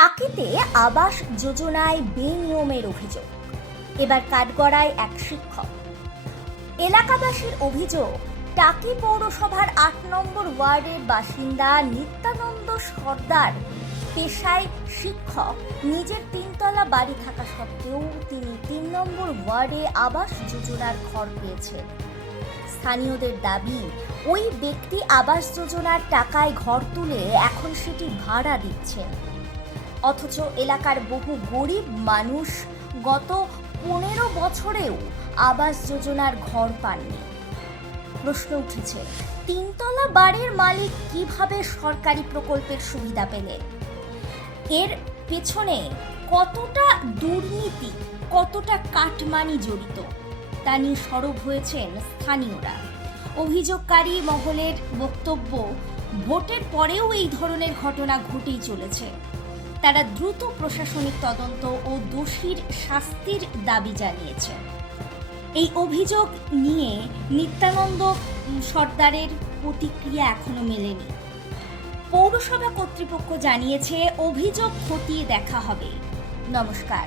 টাকিতে আবাস যোজনায় বেনিয়মের অভিযোগ। এবার কাঠগড়ায় এক শিক্ষক। এলাকাবাসীর অভিযোগ, টাকি পৌরসভার ৮ নম্বর ওয়ার্ডের বাসিন্দা নিত্যানন্দ সর্দার পেশায় শিক্ষক। নিজের 3তলা বাড়ি থাকা সত্ত্বেও তিনি ৩ নম্বর ওয়ার্ডে আবাস যোজনার ঘর পেয়েছেন। স্থানীয়দের দাবি, ওই ব্যক্তি আবাস যোজনার টাকায় ঘর তুলে এখন সেটি ভাড়া দিচ্ছেন। অথচ এলাকার বহু গরিব মানুষ গত 15 বছরেও আবাস যোজনার ঘর পাননি। প্রশ্ন উঠেছে, 3তলা বাড়ির মালিক কিভাবে সরকারি প্রকল্পের সুবিধা পেলেন? এর পেছনে কতটা দুর্নীতি, কতটা কাটমানি জড়িত তা নিয়ে সরব হয়েছেন স্থানীয়রা। অভিযোগকারী মহলের বক্তব্য, ভোটের পরেও এই ধরনের ঘটনা ঘটেই চলেছে। তারা দ্রুত প্রশাসনিক তদন্ত ও দোষীর শাস্তির দাবি জানিয়েছে। এই অভিযোগ নিয়ে নিত্যানন্দ সর্দারের প্রতিক্রিয়া এখনো মেলেনি। পৌরসভা কর্তৃপক্ষ জানিয়েছে, অভিযোগ খতিয়ে দেখা হবে। নমস্কার।